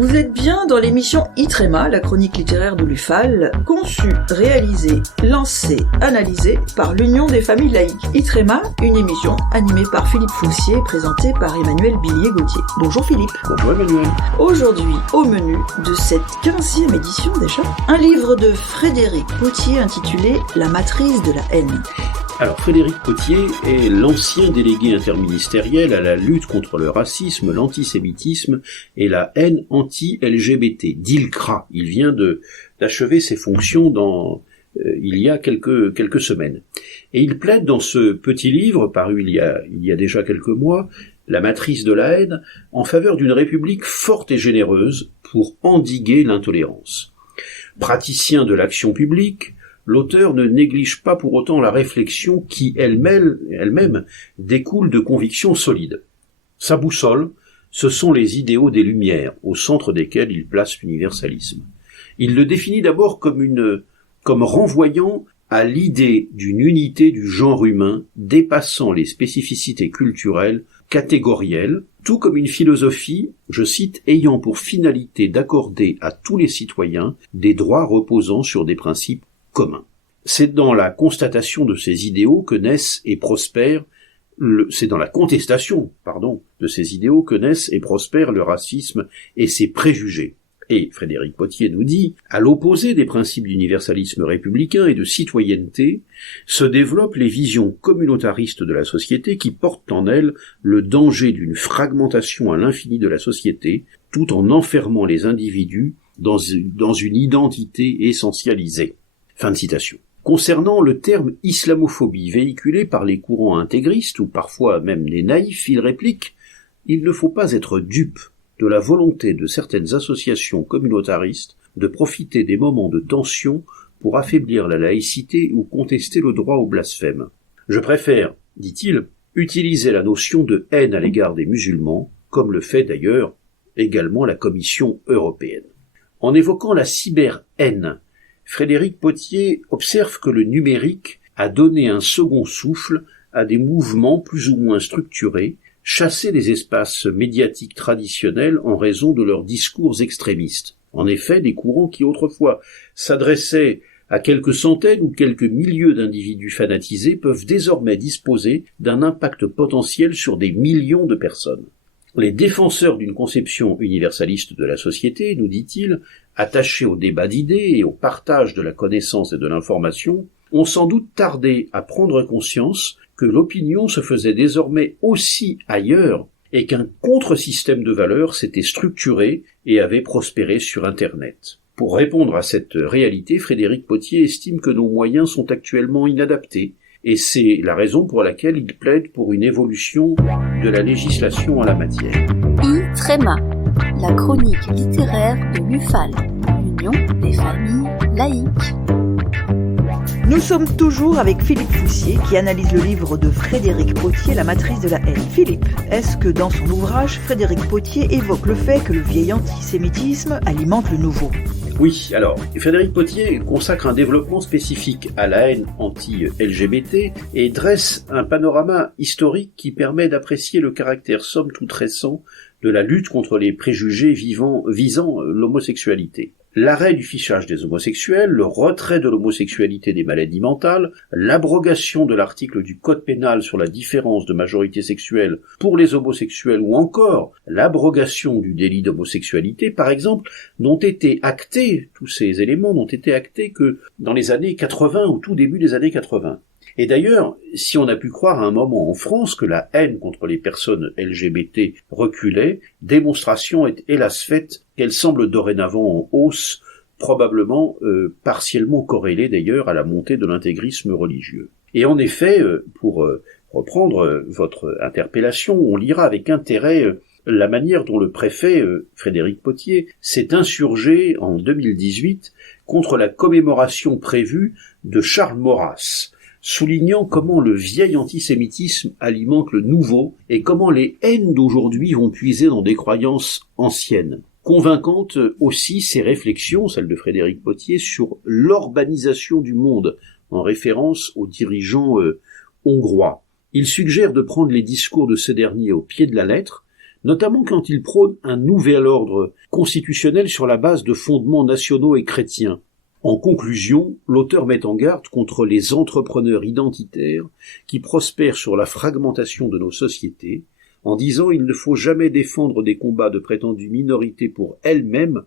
Vous êtes bien dans l'émission Itrema, la chronique littéraire de l'UFAL, conçue, réalisée, lancée, analysée par l'Union des familles laïques. Itrema, une émission animée par Philippe Foussier et présentée par Emmanuel Billier-Gauthier. Bonjour Philippe. Bonjour Emmanuel. Aujourd'hui, au menu de cette 15e édition déjà, un livre de Frédéric Pottier intitulé « La matrice de la haine ». Alors, Frédéric Pottier est l'ancien délégué interministériel à la lutte contre le racisme, l'antisémitisme et la haine anti-LGBT, DILCRA. Il vient d'achever ses fonctions il y a quelques semaines. Et il plaide dans ce petit livre, paru il y a déjà quelques mois, La matrice de la haine, en faveur d'une république forte et généreuse pour endiguer l'intolérance. Praticien de l'action publique, l'auteur ne néglige pas pour autant la réflexion qui, elle-même, découle de convictions solides. Sa boussole, ce sont les idéaux des Lumières, au centre desquels il place l'universalisme. Il le définit d'abord comme renvoyant à l'idée d'une unité du genre humain dépassant les spécificités culturelles, catégorielles, tout comme une philosophie, je cite, ayant pour finalité d'accorder à tous les citoyens des droits reposant sur des principes commun. C'est dans la constatation de ces idéaux que naissent et prospèrent c'est dans la contestation, de ces idéaux que naissent et prospèrent le racisme et ses préjugés. Et Frédéric Pottier nous dit, à l'opposé des principes d'universalisme républicain et de citoyenneté, se développent les visions communautaristes de la société qui portent en elles le danger d'une fragmentation à l'infini de la société, tout en enfermant les individus dans une identité essentialisée. Fin de citation. Concernant le terme islamophobie véhiculé par les courants intégristes ou parfois même des naïfs, il réplique « Il ne faut pas être dupe de la volonté de certaines associations communautaristes de profiter des moments de tension pour affaiblir la laïcité ou contester le droit au blasphème. Je préfère, dit-il, utiliser la notion de haine à l'égard des musulmans, comme le fait d'ailleurs également la Commission européenne. » En évoquant la cyber-haine, Frédéric Pottier observe que le numérique a donné un second souffle à des mouvements plus ou moins structurés, chassés des espaces médiatiques traditionnels en raison de leurs discours extrémistes. En effet, des courants qui autrefois s'adressaient à quelques centaines ou quelques milliers d'individus fanatisés peuvent désormais disposer d'un impact potentiel sur des millions de personnes. Les défenseurs d'une conception universaliste de la société, nous dit-il, attachés au débat d'idées et au partage de la connaissance et de l'information, ont sans doute tardé à prendre conscience que l'opinion se faisait désormais aussi ailleurs et qu'un contre-système de valeurs s'était structuré et avait prospéré sur Internet. Pour répondre à cette réalité, Frédéric Pottier estime que nos moyens sont actuellement inadaptés, et c'est la raison pour laquelle il plaide pour une évolution de la législation en la matière. Itrema, la chronique littéraire de l'UFAL, l'Union des familles laïques. Nous sommes toujours avec Philippe Foussier qui analyse le livre de Frédéric Pottier, La matrice de la haine. Philippe, est-ce que dans son ouvrage, Frédéric Pottier évoque le fait que le vieil antisémitisme alimente le nouveau ? Oui, alors, Frédéric Pottier consacre un développement spécifique à la haine anti-LGBT et dresse un panorama historique qui permet d'apprécier le caractère somme toute récent de la lutte contre les préjugés visant l'homosexualité. L'arrêt du fichage des homosexuels, le retrait de l'homosexualité des maladies mentales, l'abrogation de l'article du Code pénal sur la différence de majorité sexuelle pour les homosexuels ou encore l'abrogation du délit d'homosexualité, par exemple, tous ces éléments n'ont été actés que dans les années 80, au tout début des années 80. Et d'ailleurs, si on a pu croire à un moment en France que la haine contre les personnes LGBT reculait, démonstration est hélas faite qu'elle semble dorénavant en hausse, probablement partiellement corrélée d'ailleurs à la montée de l'intégrisme religieux. Et en effet, pour reprendre votre interpellation, on lira avec intérêt la manière dont le préfet Frédéric Pottier s'est insurgé en 2018 contre la commémoration prévue de Charles Maurras, soulignant comment le vieil antisémitisme alimente le nouveau et comment les haines d'aujourd'hui vont puiser dans des croyances anciennes. Convaincantes aussi ces réflexions, celles de Frédéric Pottier, sur l'urbanisation du monde, en référence aux dirigeants hongrois. Il suggère de prendre les discours de ces derniers au pied de la lettre, notamment quand il prône un nouvel ordre constitutionnel sur la base de fondements nationaux et chrétiens. En conclusion, l'auteur met en garde contre les entrepreneurs identitaires qui prospèrent sur la fragmentation de nos sociétés, en disant il ne faut jamais défendre des combats de prétendues minorités pour elles-mêmes,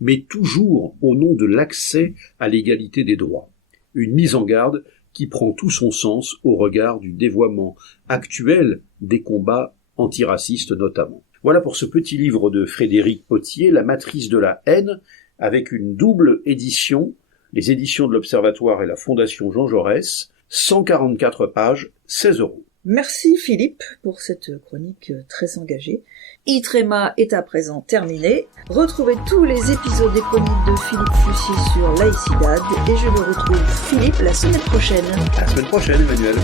mais toujours au nom de l'accès à l'égalité des droits. Une mise en garde qui prend tout son sens au regard du dévoiement actuel des combats antiracistes notamment. Voilà pour ce petit livre de Frédéric Pottier, La matrice de la haine, avec une double édition, les éditions de l'Observatoire et la Fondation Jean Jaurès, 144 pages, 16 €. Merci Philippe pour cette chronique très engagée. Itrema est à présent terminé. Retrouvez tous les épisodes des chroniques de Philippe Fussier sur Laïcidad et je le retrouve Philippe la semaine prochaine. À la semaine prochaine, Emmanuel.